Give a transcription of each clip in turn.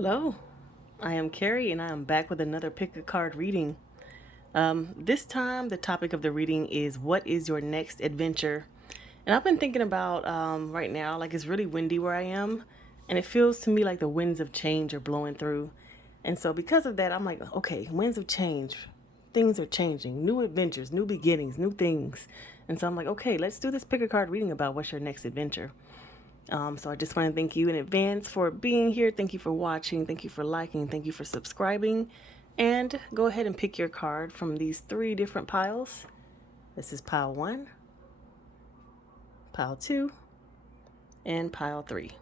Hello, I am Carrie and I am back with another pick a card reading. This time, the topic of the reading is what is your next adventure? And I've been thinking about right now, like it's really windy where I am, and it feels to me like the winds of change are blowing through. And so, because of that, I'm like, okay, winds of change, things are changing, new adventures, new beginnings, new things. And so, I'm like, okay, let's do this pick a card reading about what's your next adventure. So I just want to thank you in advance for being here. Thank you for watching. Thank you for liking. Thank you for subscribing. And go ahead and pick your card from these three different piles. This is pile 1, pile 2, and pile 3.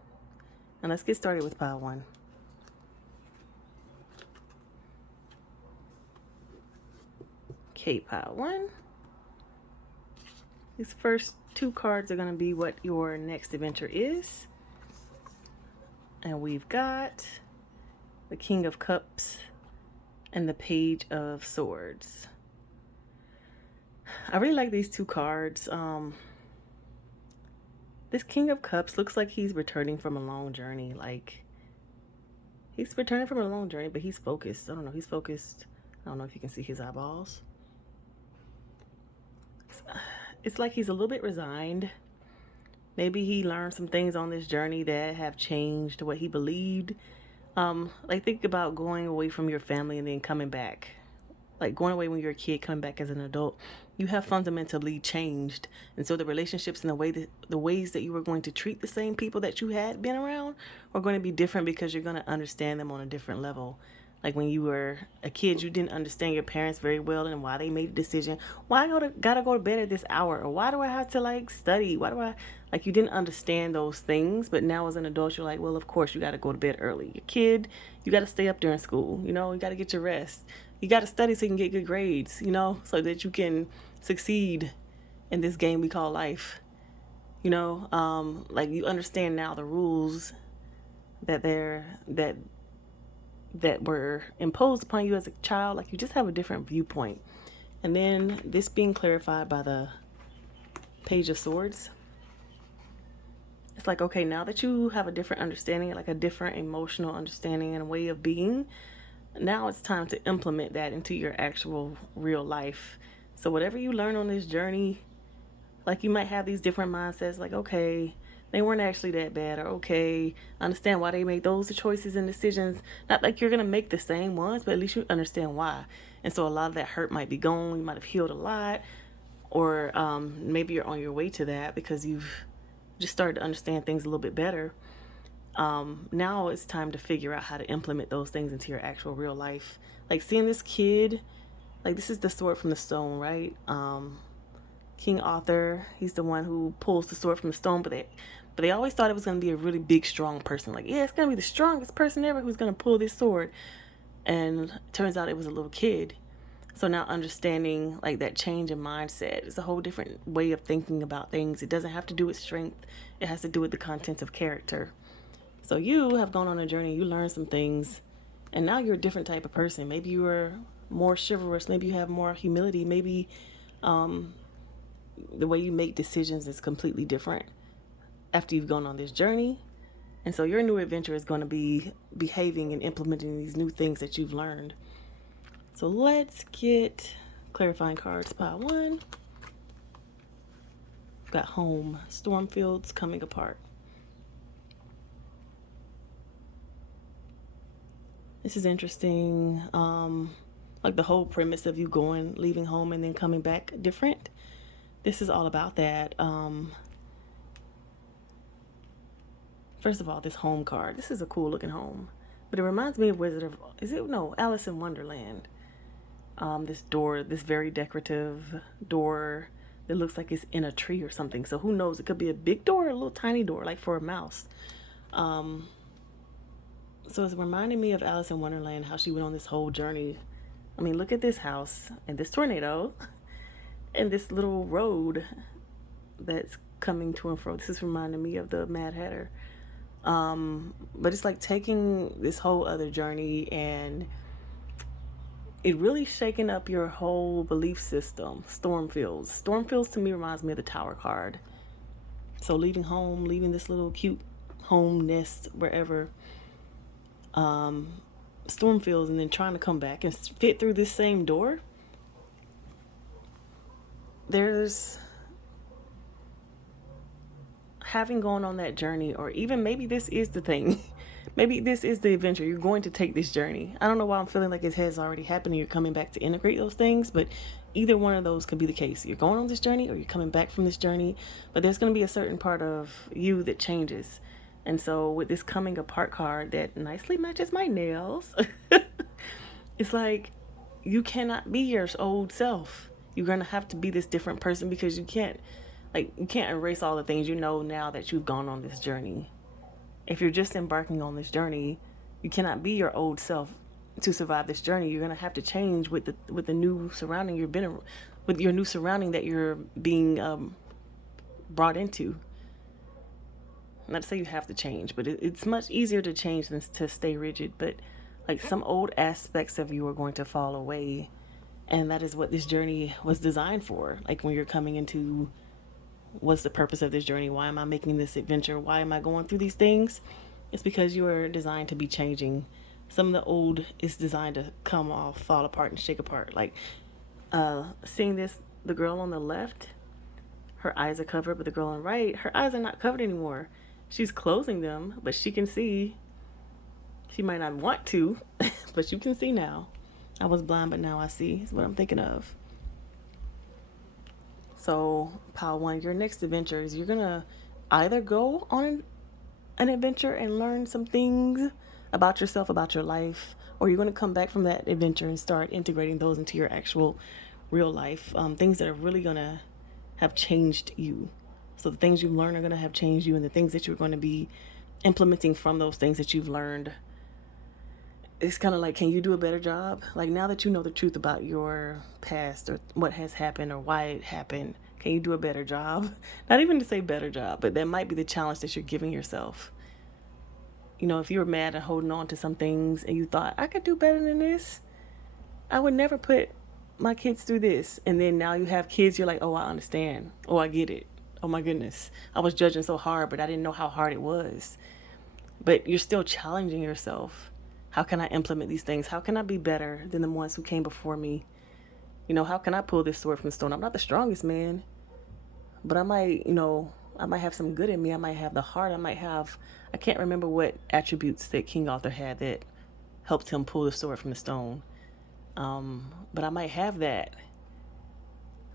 And let's get started with pile 1. Okay, pile 1. These first two cards are going to be what your next adventure is. And we've got the King of Cups and the Page of Swords. I really like these two cards. This King of Cups looks like he's returning from a long journey. Like, he's returning from a long journey, but he's focused. I don't know. He's focused. I don't know if you can see his eyeballs. It's like he's a little bit resigned. Maybe he learned some things on this journey that have changed what he believed. Like, think about going away from your family and then coming back. Like, going away when you're a kid, coming back as an adult. You have fundamentally changed. And so the relationships and the ways that you were going to treat the same people that you had been around are going to be different because you're going to understand them on a different level. Like, when you were a kid, you didn't understand your parents very well and why they made a decision. Why I gotta go to bed at this hour? Or why do I have to, like, study? Why do I... Like, you didn't understand those things. But now as an adult, you're like, well, of course, you got to go to bed early. Your kid, you got to stay up during school. You know, you got to get your rest. You got to study so you can get good grades, you know, so that you can succeed in this game we call life. You know, like, you understand now the rules that were imposed upon you as a child. Like, you just have a different viewpoint. And then this being clarified by the Page of Swords. It's like, okay, now that you have a different understanding, like a different emotional understanding and a way of being, now it's time to implement that into your actual real life. So whatever you learn on this journey, like, you might have these different mindsets, like, okay, they weren't actually that bad, or okay, I understand why they made those choices and decisions. Not like you're gonna make the same ones, but at least you understand why. And so a lot of that hurt might be gone. You might have healed a lot, or maybe you're on your way to that because you've just started to understand things a little bit better. Now it's time to figure out how to implement those things into your actual real life. Like, seeing this kid, like, this is the sword from the stone, right? King Arthur, he's the one who pulls the sword from the stone, but they always thought it was going to be a really big, strong person. Like, yeah, it's going to be the strongest person ever who's going to pull this sword. And it turns out it was a little kid. So now understanding, like, that change in mindset is a whole different way of thinking about things. It doesn't have to do with strength. It has to do with the contents of character. So you have gone on a journey. You learned some things. And now you're a different type of person. Maybe you are more chivalrous. Maybe you have more humility. Maybe the way you make decisions is completely different after you've gone on this journey. And so your new adventure is going to be behaving and implementing these new things that you've learned. So let's get clarifying cards. Pile 1. Got home. Storm fields coming apart. This is interesting. Like, the whole premise of you leaving home and then coming back different. This is all about that. First of all, this home card. This is a cool looking home. But it reminds me of Alice in Wonderland. This door, this very decorative door that looks like it's in a tree or something. So who knows? It could be a big door or a little tiny door, like for a mouse. So it's reminding me of Alice in Wonderland, how she went on this whole journey. I mean, look at this house and this tornado and this little road that's coming to and fro. This is reminding me of the Mad Hatter. But it's like taking this whole other journey and it really shaking up your whole belief system. Stormfields. Stormfields to me reminds me of the Tower card. So leaving home, leaving this little cute home nest wherever. storm fields and then trying to come back and fit through this same door, there's having gone on that journey, or even maybe this is the thing. Maybe this is the adventure. You're going to take this journey. I don't know why I'm feeling like it has already happened and you're coming back to integrate those things, but either one of those could be the case. You're going on this journey or you're coming back from this journey, but there's going to be a certain part of you that changes. And so with this coming apart card that nicely matches my nails, it's like you cannot be your old self. You're going to have to be this different person because you can't erase all the things you know now that you've gone on this journey. If you're just embarking on this journey, you cannot be your old self to survive this journey. You're gonna have to change with the new surrounding with your new surrounding that you're being brought into. Not to say you have to change, but it's much easier to change than to stay rigid. But like some old aspects of you are going to fall away, and that is what this journey was designed for. Like when you're coming into, what's the purpose of this journey? Why am I making this adventure? Why am I going through these things? It's because you are designed to be changing. Some of the old is designed to come off, fall apart, and shake apart. Like seeing this, the girl on the left, her eyes are covered, but the girl on the right, her eyes are not covered anymore. She's closing them, but she can see. She might not want to, but you can see now. I was blind, but now I see, is what I'm thinking of. So, pile one, your next adventure is you're going to either go on an adventure and learn some things about yourself, about your life, or you're going to come back from that adventure and start integrating those into your actual real life. Things that are really going to have changed you. So the things you learn are going to have changed you, and the things that you're going to be implementing from those things that you've learned. It's kind of like, can you do a better job? Like now that you know the truth about your past or what has happened or why it happened, can you do a better job? Not even to say better job, but that might be the challenge that you're giving yourself. You know, if you were mad and holding on to some things and you thought, I could do better than this, I would never put my kids through this. And then now you have kids, you're like, oh, I understand. Oh, I get it. Oh my goodness. I was judging so hard, but I didn't know how hard it was. But you're still challenging yourself. How can I implement these things? How can I be better than the ones who came before me? You know, how can I pull this sword from the stone? I'm not the strongest man, but I might have some good in me. I might have the heart. I can't remember what attributes that King Arthur had that helped him pull the sword from the stone. But I might have that.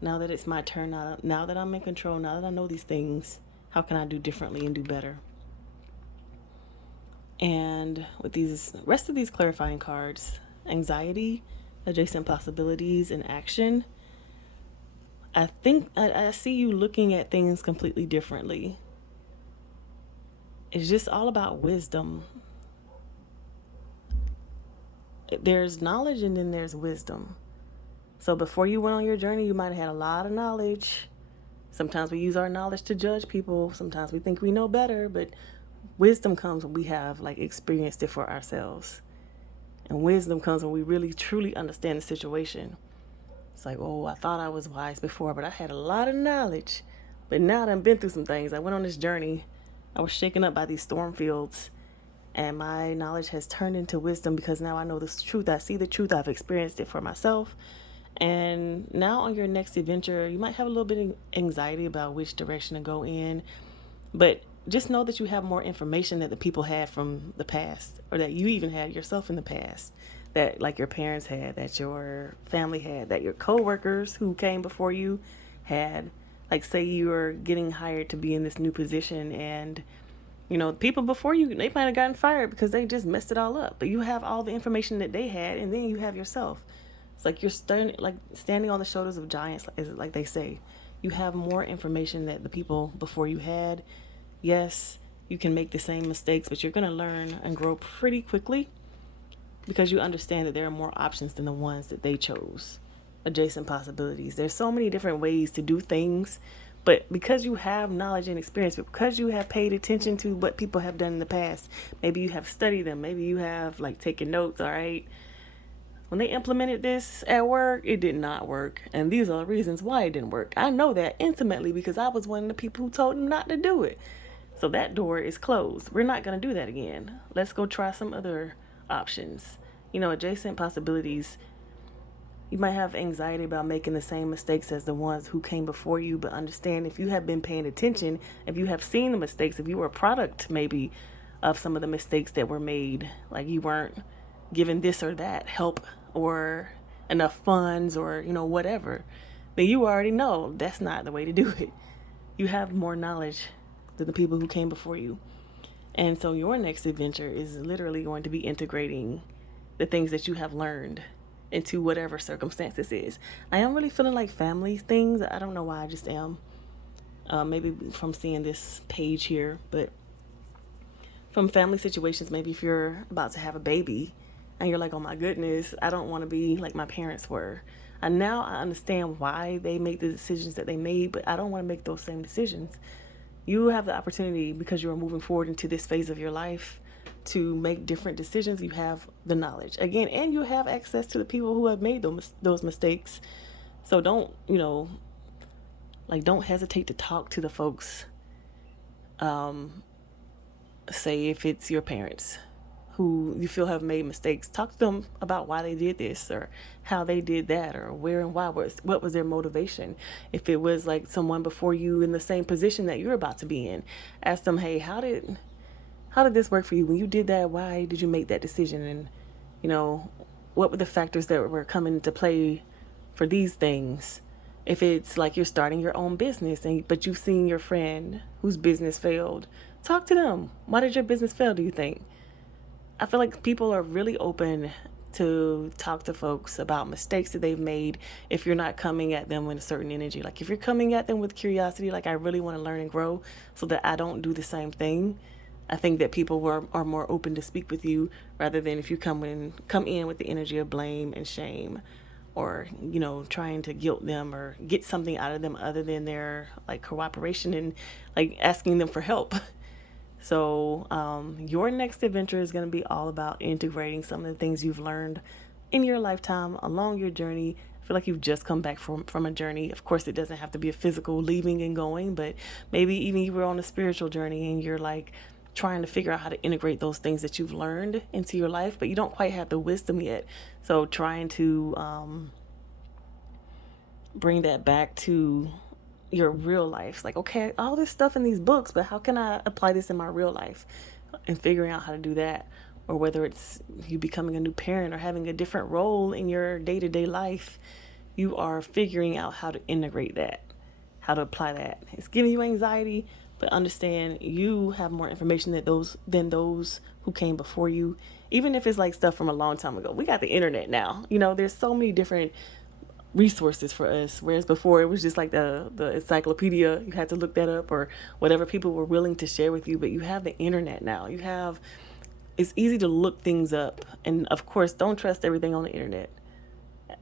Now that it's my turn, now that I'm in control, now that I know these things, how can I do differently and do better? And with these rest of these clarifying cards, anxiety, adjacent possibilities, and action, I think I see you looking at things completely differently. It's just all about wisdom. There's knowledge and then there's wisdom. So before you went on your journey, you might have had a lot of knowledge. Sometimes we use our knowledge to judge people. Sometimes we think we know better, but wisdom comes when we have experienced it for ourselves. And wisdom comes when we really truly understand the situation. It's like, oh, I thought I was wise before, but I had a lot of knowledge. But now that I've been through some things, I went on this journey. I was shaken up by these storm fields. And my knowledge has turned into wisdom because now I know the truth. I see the truth. I've experienced it for myself. And now on your next adventure, you might have a little bit of anxiety about which direction to go in. But just know that you have more information that the people had from the past, or that you even had yourself in the past, that like your parents had, that your family had, that your coworkers who came before you had. Like say you were getting hired to be in this new position, and people before you, they might have gotten fired because they just messed it all up. But you have all the information that they had, and then you have yourself. It's like you're standing on the shoulders of giants, like they say. You have more information that the people before you had. Yes, you can make the same mistakes, but you're going to learn and grow pretty quickly because you understand that there are more options than the ones that they chose. Adjacent possibilities. There's so many different ways to do things, but because you have knowledge and experience, because you have paid attention to what people have done in the past, maybe you have studied them, maybe you have taken notes, all right? When they implemented this at work, it did not work. And these are the reasons why it didn't work. I know that intimately because I was one of the people who told them not to do it. So that door is closed. We're not going to do that again. Let's go try some other options. Adjacent possibilities. You might have anxiety about making the same mistakes as the ones who came before you, but understand, if you have been paying attention, if you have seen the mistakes, if you were a product maybe of some of the mistakes that were made, like you weren't given this or that help or enough funds or, whatever, then you already know that's not the way to do it. You have more knowledge than the people who came before you. And so your next adventure is literally going to be integrating the things that you have learned into whatever circumstance this is. I am really feeling like family things. I don't know why, I just am. Maybe from seeing this page here, but from family situations, maybe if you're about to have a baby and you're like, oh my goodness, I don't want to be like my parents were. And now I understand why they made the decisions that they made, but I don't want to make those same decisions. You have the opportunity, because you are moving forward into this phase of your life, to make different decisions. You have the knowledge again, and you have access to the people who have made those mistakes. So don't hesitate to talk to the folks. Say if it's your parents who you feel have made mistakes, talk to them about why they did this or how they did that, or where and why, what was their motivation. If it was like someone before you in the same position that you're about to be in, ask them, hey, how did this work for you? When you did that, why did you make that decision? And what were the factors that were coming into play for these things? If it's like you're starting your own business but you've seen your friend whose business failed, talk to them. Why did your business fail, do you think? I feel like people are really open to talk to folks about mistakes that they've made if you're not coming at them with a certain energy. Like if you're coming at them with curiosity, like I really want to learn and grow so that I don't do the same thing, I think that people are more open to speak with you, rather than if you come in with the energy of blame and shame, or trying to guilt them or get something out of them other than their like cooperation and like asking them for help. So your next adventure is going to be all about integrating some of the things you've learned in your lifetime along your journey. I feel like you've just come back from a journey. Of course, it doesn't have to be a physical leaving and going, but maybe even you were on a spiritual journey and you're like trying to figure out how to integrate those things that you've learned into your life, but you don't quite have the wisdom yet. So trying to bring that back to your real life. Like, okay, all this stuff in these books, but how can I apply this in my real life? And figuring out how to do that. Or whether it's you becoming a new parent or having a different role in your day-to-day life, you are figuring out how to integrate that, how to apply that. It's giving you anxiety, but understand you have more information than those who came before you. Even if it's like stuff from a long time ago. We got the internet now. There's so many different resources for us, whereas before it was just like the encyclopedia. You had to look that up or whatever people were willing to share with you. But you have the internet now. It's easy to look things up, and of course don't trust everything on the internet.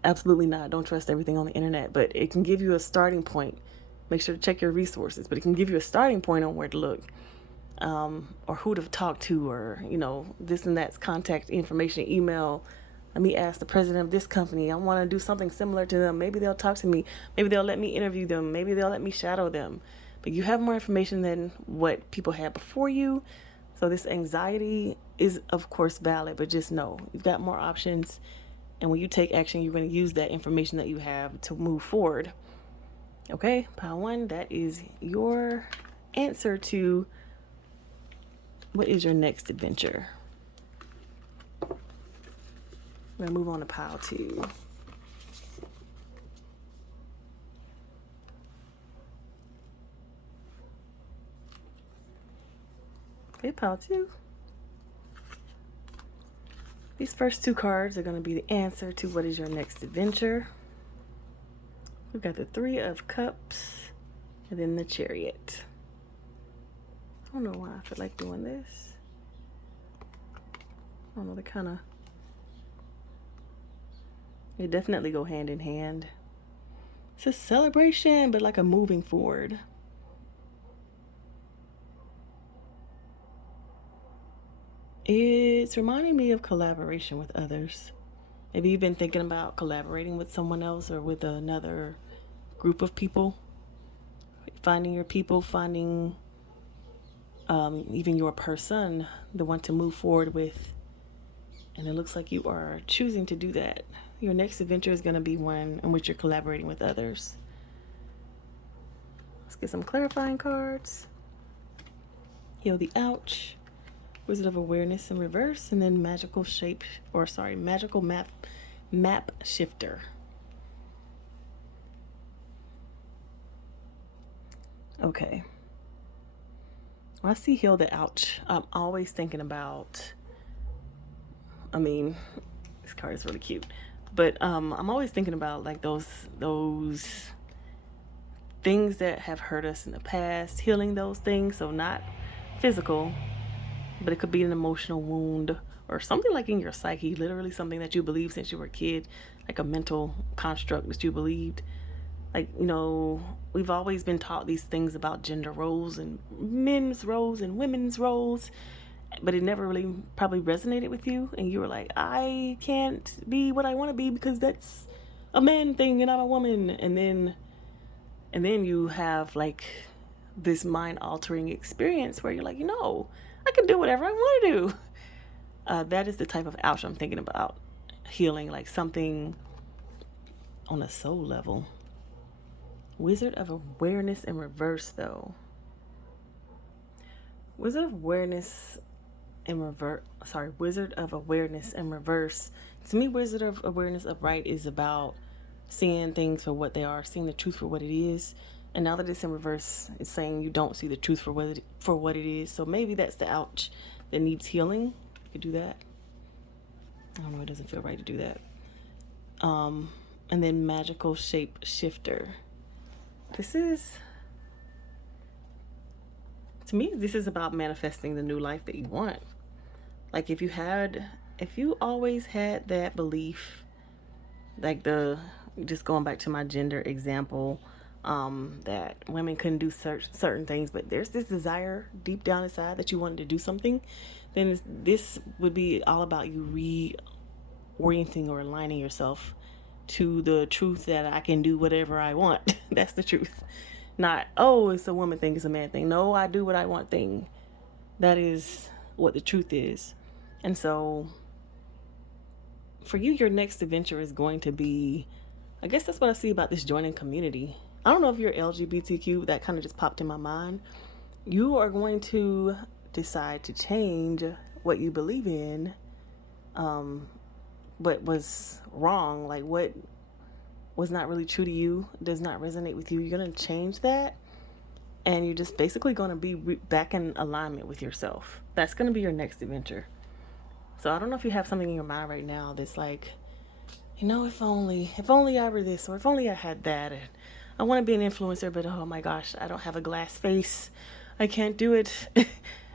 Absolutely not. Don't trust everything on the internet, but it can give you a starting point. Make sure to check your resources, but it can give you a starting point on where to look, or who to talk to, or this and that's contact information, email. Let me ask the president of this company. I want to do something similar to them. Maybe they'll talk to me. Maybe they'll let me interview them. Maybe they'll let me shadow them. But you have more information than what people had before you. So this anxiety is, of course, valid, but just know you've got more options. And when you take action, you're going to use that information that you have to move forward. Okay, pile one, that is your answer to what is your next adventure. We're going to move on to pile two. Okay, pile two. These first two cards are going to be the answer to what is your next adventure. We've got the Three of Cups and then the Chariot. I don't know why I feel like doing this. I don't know, they definitely go hand in hand. It's a celebration, but like a moving forward. It's reminding me of collaboration with others. Maybe you've been thinking about collaborating with someone else or with another group of people. Finding your people, finding even your person, the one to move forward with And it looks like you are choosing to do that. Your next adventure is going to be one in which you're collaborating with others. Let's get some clarifying cards. Heal the ouch. Wizard of Awareness in reverse, and then magical map shifter. Okay. When I see heal the ouch, I'm always thinking about, this card is really cute, but I'm always thinking about like those things that have hurt us in the past, healing those things. So not physical, but it could be an emotional wound or something like in your psyche, literally something that you believed since you were a kid, like a mental construct that you believed. Like, we've always been taught these things about gender roles and men's roles and women's roles, but it never really probably resonated with you. And you were like, I can't be what I want to be because that's a man thing and I'm a woman. And then you have like this mind altering experience where you're like, I can do whatever I want to do. That is the type of ouch I'm thinking about. Healing, like something on a soul level. Wizard of Awareness in reverse, though. Wizard of Awareness in reverse. To me, Wizard of Awareness upright is about seeing things for what they are, seeing the truth for what it is. And now that it's in reverse, it's saying you don't see the truth for what it is. So maybe that's the ouch that needs healing. You could do that. I don't know. It doesn't feel right to do that. And then magical shape shifter. This is about manifesting the new life that you want. Like if you always had that belief, like just going back to my gender example, that women couldn't do certain things, but there's this desire deep down inside that you wanted to do something, then this would be all about you reorienting or aligning yourself to the truth that I can do whatever I want. That's the truth. Not, it's a woman thing, it's a man thing. No, I do what I want thing. That is what the truth is. And so for you, your next adventure is going to be, I guess that's what I see about this joining community. I don't know if you're LGBTQ, that kind of just popped in my mind. You are going to decide to change what you believe in, what was wrong, like what was not really true to you, does not resonate with you. You're going to change that, and you're just basically going to be back in alignment with yourself. That's going to be your next adventure. So I don't know if you have something in your mind right now that's like, if only I were this, or if only I had that, and I want to be an influencer, but oh my gosh, I don't have a glass face, I can't do it. And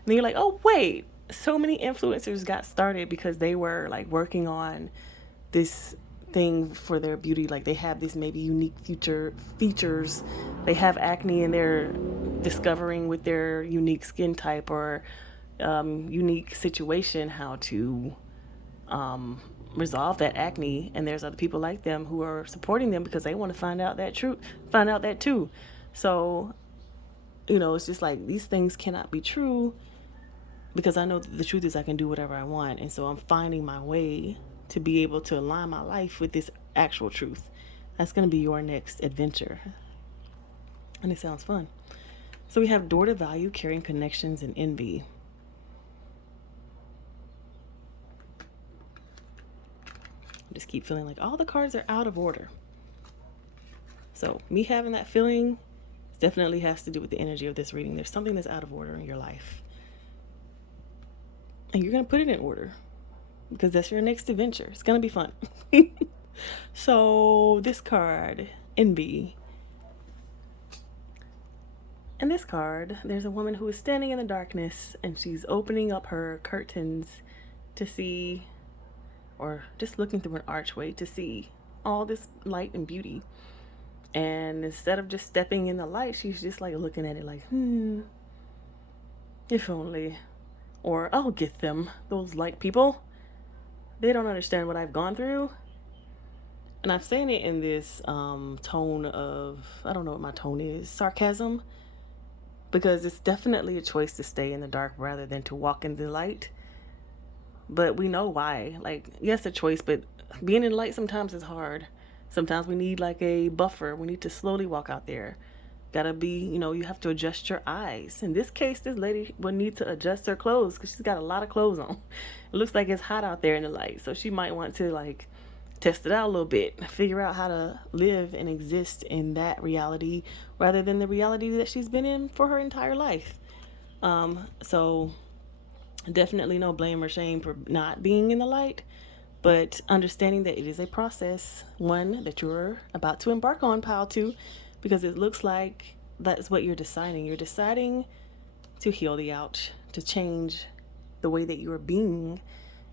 then you're like, oh wait, so many influencers got started because they were like working on this thing for their beauty. Like they have these maybe unique features. They have acne and they're discovering with their unique skin type or unique situation how to resolve that acne. And there's other people like them who are supporting them because they want to find out that too. So, it's just like these things cannot be true because I know that the truth is I can do whatever I want. And so I'm finding my way to be able to align my life with this actual truth. That's going to be your next adventure. And it sounds fun. So we have door to value, carrying connections, and envy. I just keep feeling like all the cards are out of order. So me having that feeling definitely has to do with the energy of this reading. There's something that's out of order in your life. And you're going to put it in order because that's your next adventure. It's going to be fun. So this card, envy. In this card, there's a woman who is standing in the darkness and she's opening up her curtains to see, or just looking through an archway to see all this light and beauty. And instead of just stepping in the light, she's just like looking at it like, if only. Or I'll get them, those light people. They don't understand what I've gone through. And I'm saying it in this tone of, I don't know what my tone is, sarcasm. Because it's definitely a choice to stay in the dark rather than to walk in the light. but we know why. Like, yes, a choice, but being in light sometimes is hard. Sometimes we need like a buffer. We need to slowly walk out there. Gotta be, you have to adjust your eyes. In this case, this lady will need to adjust her clothes because she's got a lot of clothes on. It looks like it's hot out there in the light, so she might want to like test it out a little bit, figure out how to live and exist in that reality rather than the reality that she's been in for her entire life. So definitely no blame or shame for not being in the light, but understanding that it is a process, one that you're about to embark on, pile two, because it looks like that's what you're deciding. You're deciding to heal the ouch, to change the way that you're being.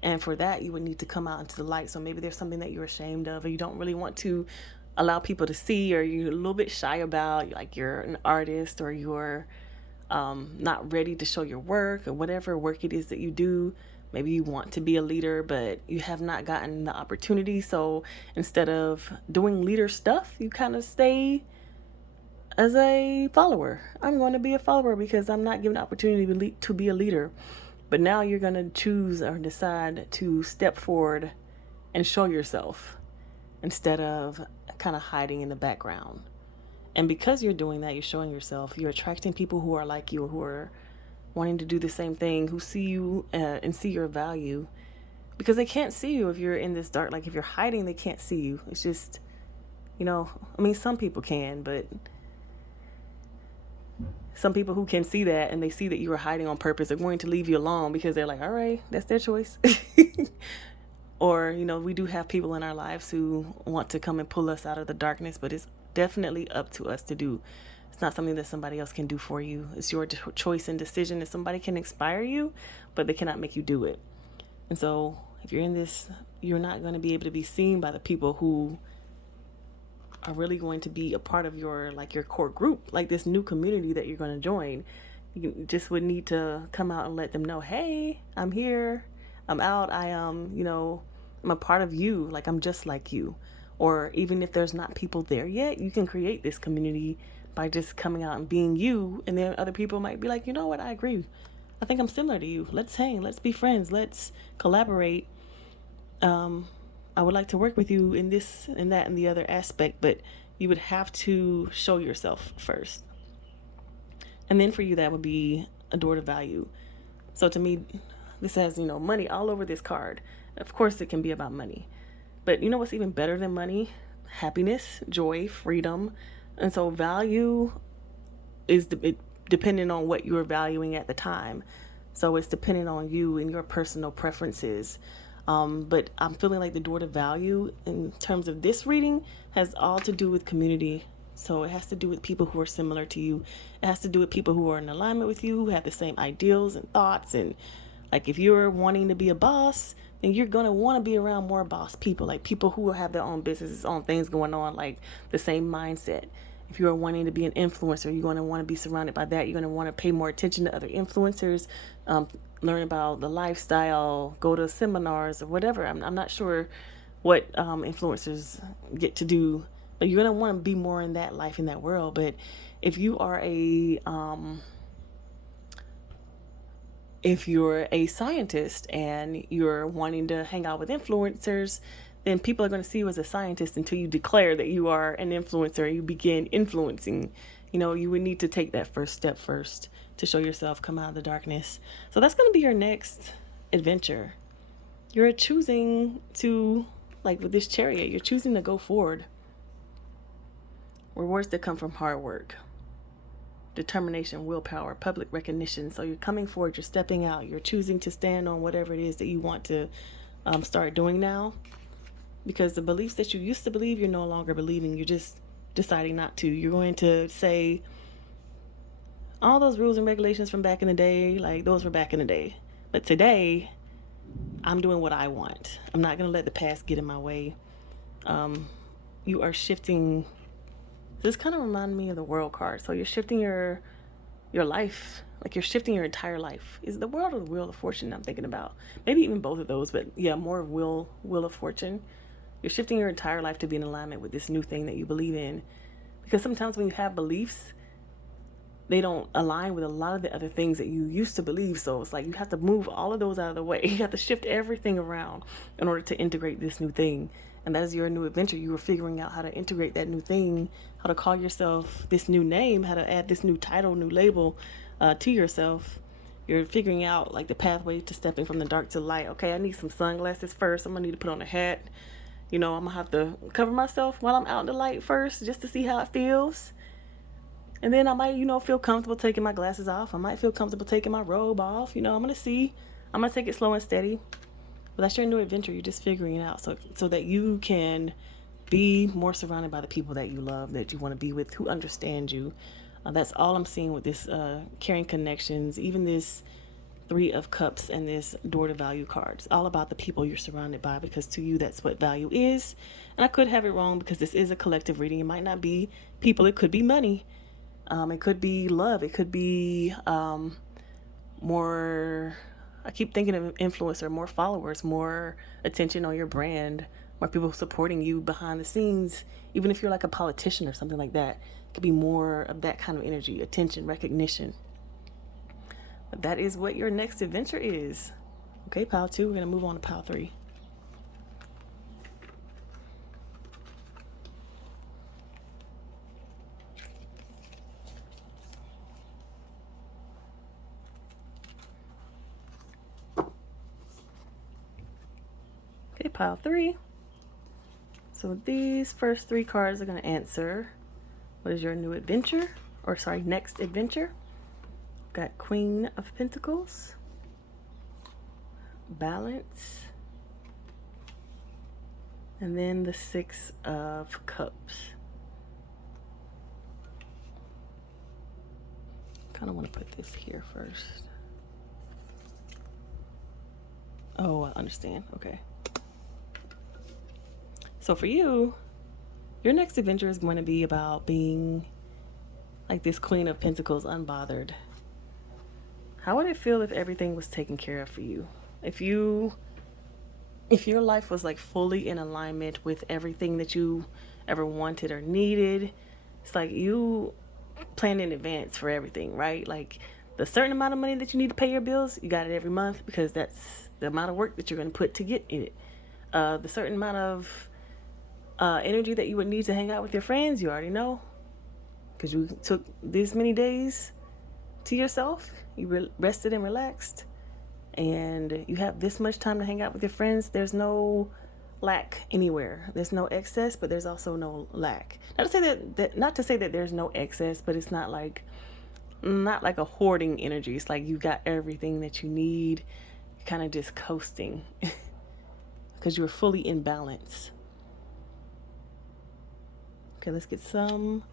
And for that, you would need to come out into the light. So maybe there's something that you're ashamed of, or you don't really want to allow people to see, or you're a little bit shy about, like you're an artist, or you're not ready to show your work, or whatever work it is that you do. Maybe you want to be a leader, but you have not gotten the opportunity. So instead of doing leader stuff, you kind of stay as a follower. I'm going to be a follower because I'm not given the opportunity to be a leader. But now you're going to choose or decide to step forward and show yourself instead of kind of hiding in the background. And because you're doing that, you're showing yourself, you're attracting people who are like you, who are wanting to do the same thing, who see you and see your value. Because they can't see you if you're in this dark. Like if you're hiding, they can't see you. It's just, some people can, but some people who can see that and they see that you are hiding on purpose are going to leave you alone because they're like, all right, that's their choice. Or, we do have people in our lives who want to come and pull us out of the darkness, but it's definitely up to us to do. It's not something that somebody else can do for you. It's your choice and decision. That somebody can inspire you, but they cannot make you do it. And so if you're in this, you're not going to be able to be seen by the people who are really going to be a part of your core group, like this new community that you're going to join. You just would need to come out and let them know, hey, I'm here, I'm out, I'm a part of you, like I'm just like you. Or even if there's not people there yet, you can create this community by just coming out and being you, and then other people might be like, you know what, I agree, I think I'm similar to you, let's hang, let's be friends, let's collaborate. I would like to work with you in this and that and the other aspect, but you would have to show yourself first. And then for you, that would be a door to value. So to me, this has, money all over this card. Of course, it can be about money. But you know what's even better than money? Happiness, joy, freedom. And so value is dependent on what you're valuing at the time. So it's dependent on you and your personal preferences. But I'm feeling like the door to value in terms of this reading has all to do with community. So it has to do with people who are similar to you. It has to do with people who are in alignment with you, who have the same ideals and thoughts. And like if you're wanting to be a boss, then you're going to want to be around more boss people, like people who have their own businesses, own things going on, like the same mindset. If you're wanting to be an influencer, you're going to want to be surrounded by that. You're going to want to pay more attention to other influencers, learn about the lifestyle, go to seminars or whatever. I'm not sure what influencers get to do, but you're going to want to be more in that life, in that world. But if you are if you're a scientist and you're wanting to hang out with influencers, then people are going to see you as a scientist until you declare that you are an influencer. You begin influencing. You would need to take that first step first to show yourself, come out of the darkness. So that's going to be your next adventure. You're choosing to, like with this Chariot, you're choosing to go forward. Rewards that come from hard work, determination, willpower, public recognition. So you're coming forward, you're stepping out, you're choosing to stand on whatever it is that you want to start doing now. Because the beliefs that you used to believe, you're no longer believing. You're just deciding not to. You're going to say, all those rules and regulations from back in the day, like those were back in the day. But today, I'm doing what I want. I'm not going to let the past get in my way. You are shifting. This kind of reminded me of the World card. So you're shifting your life. Like you're shifting your entire life. Is it the World or the Wheel of Fortune I'm thinking about? Maybe even both of those, but yeah, more of Wheel of Fortune. You're shifting your entire life to be in alignment with this new thing that you believe in. Because sometimes when you have beliefs, they don't align with a lot of the other things that you used to believe. So it's like you have to move all of those out of the way. You have to shift everything around in order to integrate this new thing. And that is your new adventure. You were figuring out how to integrate that new thing, how to call yourself this new name, how to add this new title, new label to yourself. You're figuring out like the pathway to stepping from the dark to light. Okay, I need some sunglasses first. I'm gonna need to put on a hat. I'm gonna have to cover myself while I'm out in the light first just to see how it feels. And then I might, feel comfortable taking my glasses off. I might feel comfortable taking my robe off. I'm gonna see. I'm gonna take it slow and steady. But that's your new adventure. You're just figuring it out so that you can be more surrounded by the people that you love, that you want to be with, who understand you. That's all I'm seeing with this caring connections, even this 3 of Cups and this door to value card. It's all about the people you're surrounded by, because to you, that's what value is. And I could have it wrong because this is a collective reading. It might not be people. It could be money. It could be love. It could be more... I keep thinking of influencer, more followers, more attention on your brand, more people supporting you behind the scenes. Even if you're like a politician or something like that, it could be more of that kind of energy, attention, recognition. But that is what your next adventure is. Okay, pile 2, we're going to move on to pile 3. Okay, pile 3. So these first 3 cards are going to answer what is your new adventure, or sorry, next adventure. Got Queen of Pentacles, Balance, and then the 6 of Cups. Kind of want to put this here first. Oh, I understand. Okay. So for you, your next adventure is going to be about being like this Queen of Pentacles, unbothered. How would it feel if everything was taken care of for you? If your life was like fully in alignment with everything that you ever wanted or needed. It's like you planned in advance for everything, right? Like the certain amount of money that you need to pay your bills, you got it every month because that's the amount of work that you're going to put to get it. The certain amount of energy that you would need to hang out with your friends, you already know, because you took this many days to yourself. You rested and relaxed, and you have this much time to hang out with your friends. There's no lack anywhere. There's no excess, but there's also no lack. Not to say that there's no excess, but it's not like a hoarding energy. It's like you got everything that you need. You're kind of just coasting because you're fully in balance. Okay, let's get some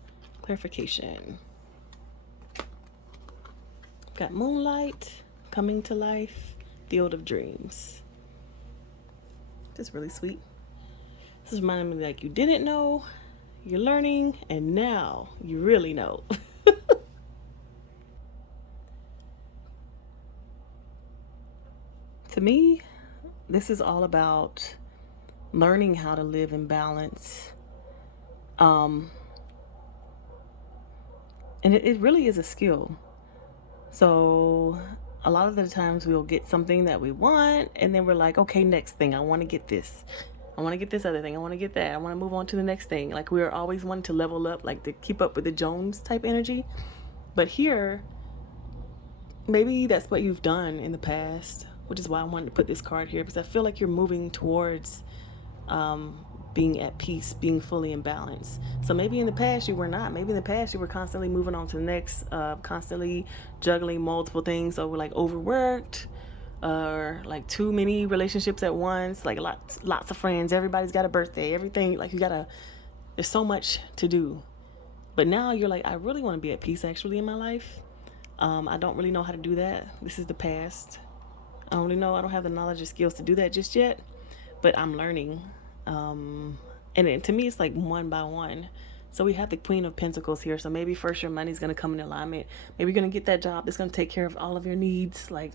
clarification. Got Moonlight, Coming to Life, Field of Dreams. Just really sweet. This is reminding me like you didn't know, you're learning, and now you really know. To me, this is all about learning how to live in balance. And it really is a skill. So a lot of the times we'll get something that we want, and then we're like, okay, next thing, I want to get this. I want to get this other thing. I want to get that. I want to move on to the next thing. Like we're always wanting to level up, like to keep up with the Jones type energy. But here, maybe that's what you've done in the past, which is why I wanted to put this card here, because I feel like you're moving towards being at peace, being fully in balance. So maybe in the past you were not. Maybe in the past you were constantly moving on to the next, constantly juggling multiple things. So we're like overworked, or like too many relationships at once, like lots of friends, everybody's got a birthday, everything, like there's so much to do. But now you're like, I really want to be at peace actually in my life. I don't really know how to do that. This is the past. I don't really know. I don't have the knowledge or skills to do that just yet, but I'm learning. And to me, it's like one by one. So we have the Queen of Pentacles here. So maybe first your money's going to come in alignment. Maybe you're going to get that job that's going to take care of all of your needs. Like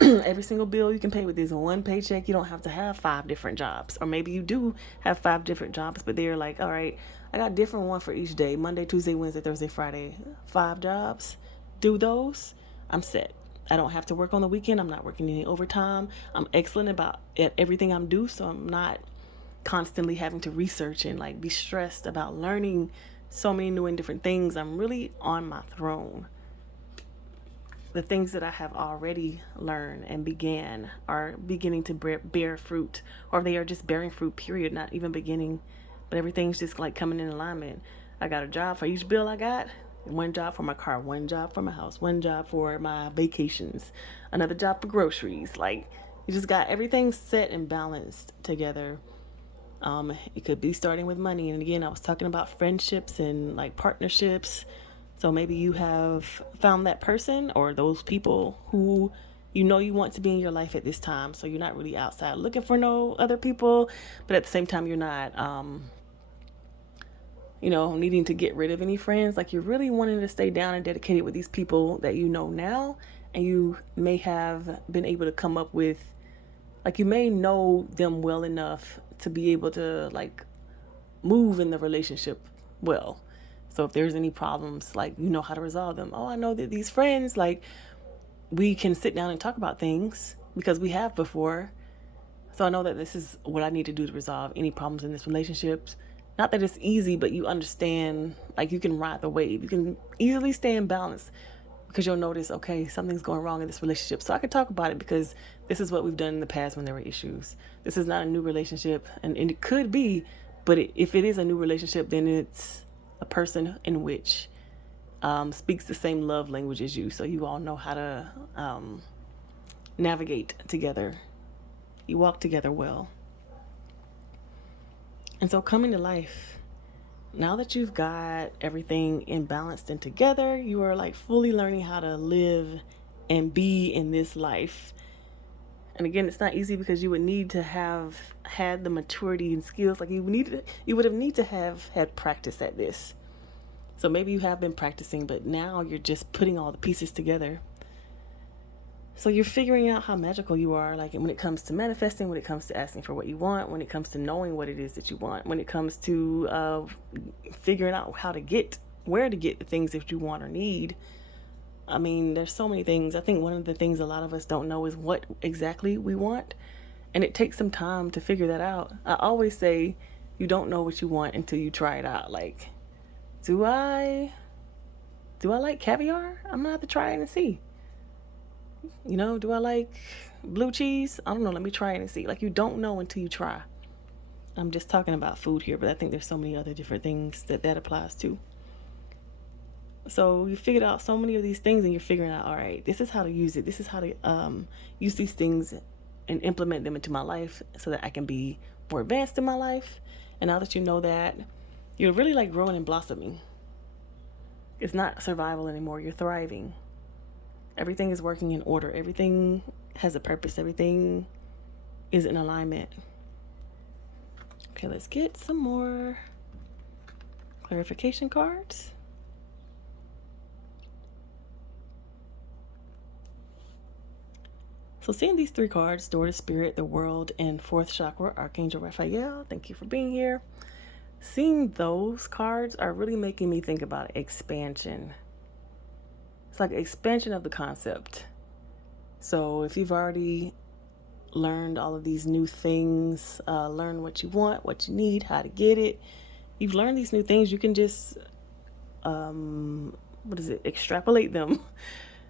every single bill you can pay with this one paycheck. You don't have to have 5 different jobs. Or maybe you do have 5 different jobs, but they're like, all right, I got different one for each day. Monday, Tuesday, Wednesday, Thursday, Friday, 5 jobs. through those, I'm set. I don't have to work on the weekend. I'm not working any overtime. I'm excellent at everything I'm due, so I'm not constantly having to research and like be stressed about learning so many new and different things. I'm really on my throne. The things that I have already learned and began are beginning to bear fruit, or they are just bearing fruit, period. Not even beginning, but everything's just like coming in alignment. I got a job for each bill I got. One job for my car, one job for my house, one job for my vacations, another job for groceries. Like, you just got everything set and balanced together. It could be starting with money. And again, I was talking about friendships and like partnerships. So maybe you have found that person or those people who you know you want to be in your life at this time. So you're not really outside looking for no other people, but at the same time, you're not, needing to get rid of any friends. Like, you're really wanting to stay down and dedicated with these people that you know now. And you may have been able to come up with, like, you may know them well enough to be able to like move in the relationship well. So if there's any problems, like, you know how to resolve them. Oh, I know that these friends, like, we can sit down and talk about things because we have before. So I know that this is what I need to do to resolve any problems in this relationship. Not that it's easy, but you understand, like, you can ride the wave. You can easily stay in balance because you'll notice, okay, something's going wrong in this relationship. So I can talk about it because this is what we've done in the past when there were issues. This is not a new relationship, and it could be, but if it is a new relationship, then it's a person in which speaks the same love language as you. So you all know how to navigate together. You walk together well. And so coming to life, now that you've got everything imbalanced and together, you are like fully learning how to live and be in this life. And again, it's not easy because you would need to have had the maturity and skills. Like, you would have need to have had practice at this. So maybe you have been practicing, but now you're just putting all the pieces together. So you're figuring out how magical you are, like when it comes to manifesting, when it comes to asking for what you want, when it comes to knowing what it is that you want, when it comes to figuring out where to get the things that you want or need. I mean, there's so many things. I think one of the things a lot of us don't know is what exactly we want. And it takes some time to figure that out. I always say you don't know what you want until you try it out. Like, do I like caviar? I'm gonna have to try it and see. Do I like blue cheese? I don't know. Let me try it and see. Like, you don't know until you try. I'm just talking about food here, but I think there's so many other different things that applies to. So you figured out so many of these things, and you're figuring out, all right, this is how to use it. This is how to use these things and implement them into my life so that I can be more advanced in my life. And now that you know that, you're really like growing and blossoming. It's not survival anymore. You're thriving. Everything is working in order. Everything has a purpose. Everything is in alignment. Okay, let's get some more clarification cards. So seeing these three cards, Door to Spirit, the World, and Fourth Chakra, Archangel Raphael, thank you for being here. Seeing those cards are really making me think about expansion. It's like expansion of the concept. So if you've already learned all of these new things, learn what you want, what you need, how to get it, you've learned these new things, you can just, extrapolate them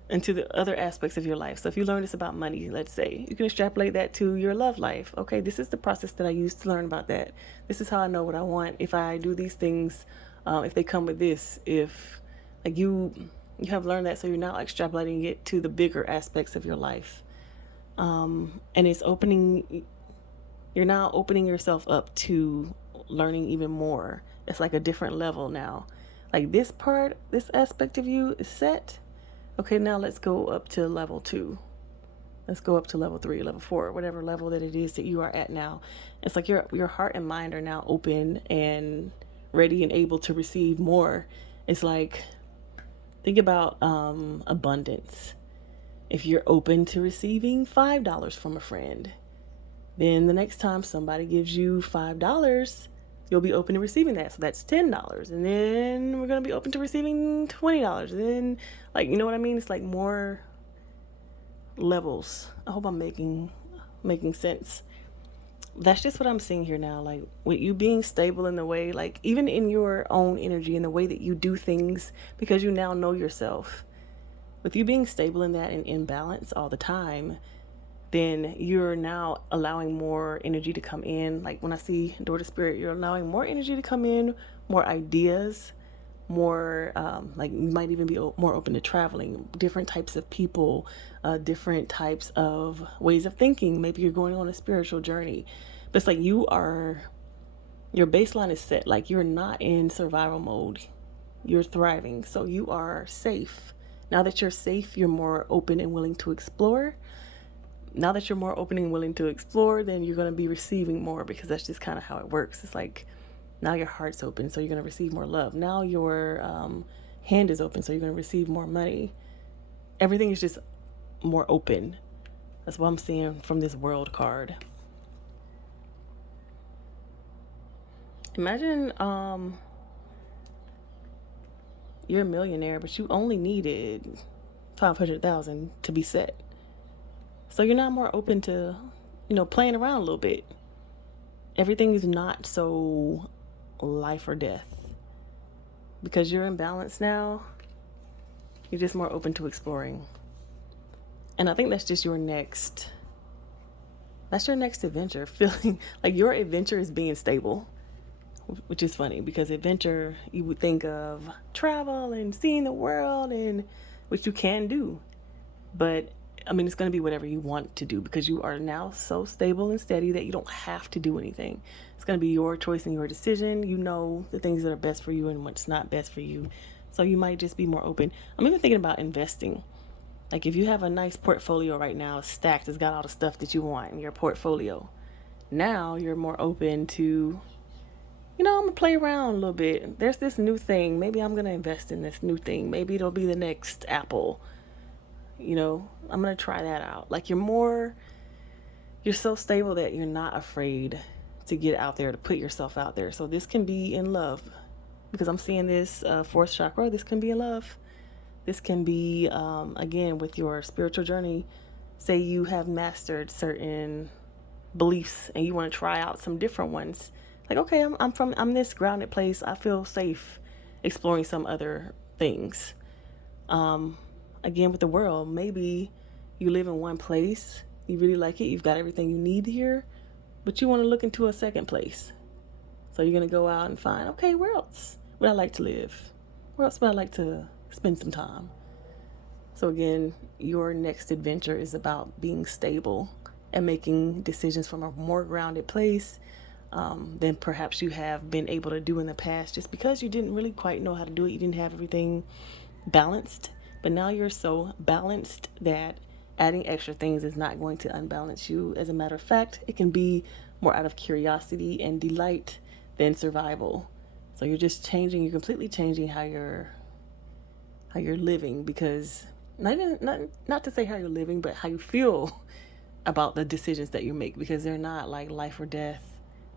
into the other aspects of your life. So if you learn this about money, let's say, you can extrapolate that to your love life. Okay, this is the process that I used to learn about that. This is how I know what I want. If I do these things, if they come with this, if like you have learned that, so you're now extrapolating it to the bigger aspects of your life. And you're now opening yourself up to learning even more. It's like a different level now. Like this aspect of you is set. Okay, now let's go up to level 2. Let's go up to level 3, level 4, whatever level that it is that you are at now. It's like your heart and mind are now open and ready and able to receive more. It's like, think about abundance. If you're open to receiving $5 from a friend, then the next time somebody gives you $5, you'll be open to receiving that. So that's $10. And then we're going to be open to receiving $20. And then, like, you know what I mean? It's like more levels. I hope I'm making sense. That's just what I'm seeing here now. Like, with you being stable in the way, like, even in your own energy, in the way that you do things, because you now know yourself. With you being stable in that and in balance all the time, then you're now allowing more energy to come in. Like, when I see Door to Spirit, you're allowing more energy to come in, more ideas, more, like, you might even be more open to traveling, different types of people, different types of ways of thinking. Maybe you're going on a spiritual journey. But it's like your baseline is set. Like, you're not in survival mode. You're thriving. So you are safe. Now that you're safe, you're more open and willing to explore. Now that you're more open and willing to explore, then you're going to be receiving more, because that's just kind of how it works. It's like, now your heart's open, so you're going to receive more love. Now your hand is open, so you're going to receive more money. Everything is just more open. That's what I'm seeing from this World card. Imagine you're a millionaire, but you only needed $500,000 to be set. So you're now more open to, playing around a little bit. Everything is not so life or death. Because you're in balance now, you're just more open to exploring. And I think that's just your next adventure. Feeling like your adventure is being stable. Which is funny, because adventure, you would think of travel and seeing the world, and which you can do. But I mean, it's going to be whatever you want to do, because you are now so stable and steady that you don't have to do anything. It's going to be your choice and your decision. You know the things that are best for you and what's not best for you. So you might just be more open. I'm even thinking about investing. Like, if you have a nice portfolio right now, stacked, it's got all the stuff that you want in your portfolio. Now you're more open to, I'm going to play around a little bit. There's this new thing. Maybe I'm going to invest in this new thing. Maybe it'll be the next Apple. I'm going to try that out. Like, you're so stable that you're not afraid to get out there, to put yourself out there. So this can be in love, because I'm seeing this fourth chakra. This can be in love. This can be, again, with your spiritual journey. Say you have mastered certain beliefs and you want to try out some different ones. Like, okay, I'm this grounded place. I feel safe exploring some other things. Again, with the world, maybe you live in one place, you really like it, you've got everything you need here, but you want to look into a second place. So you're going to go out and find, okay, where else would I like to live? Where else would I like to spend some time? So again, your next adventure is about being stable and making decisions from a more grounded place than perhaps you have been able to do in the past, just because you didn't really quite know how to do it. You didn't have everything balanced. But now you're so balanced that adding extra things is not going to unbalance you. As a matter of fact, it can be more out of curiosity and delight than survival. So you're completely changing how you're living, because not to say how you're living, but how you feel about the decisions that you make, because they're not like life or death.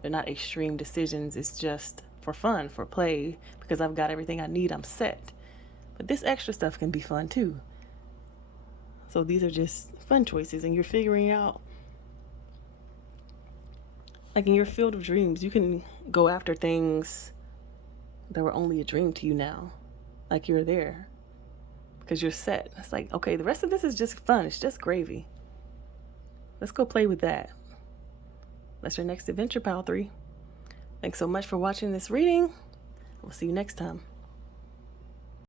They're not extreme decisions. It's just for fun, for play, because I've got everything I need. I'm set. But this extra stuff can be fun too. So these are just fun choices, and you're figuring out, like, in your field of dreams, you can go after things that were only a dream to you now. Like, you're there because you're set. It's like, okay, the rest of this is just fun. It's just gravy. Let's go play with that. That's your next adventure, Pile 3. Thanks so much for watching this reading. We'll see you next time.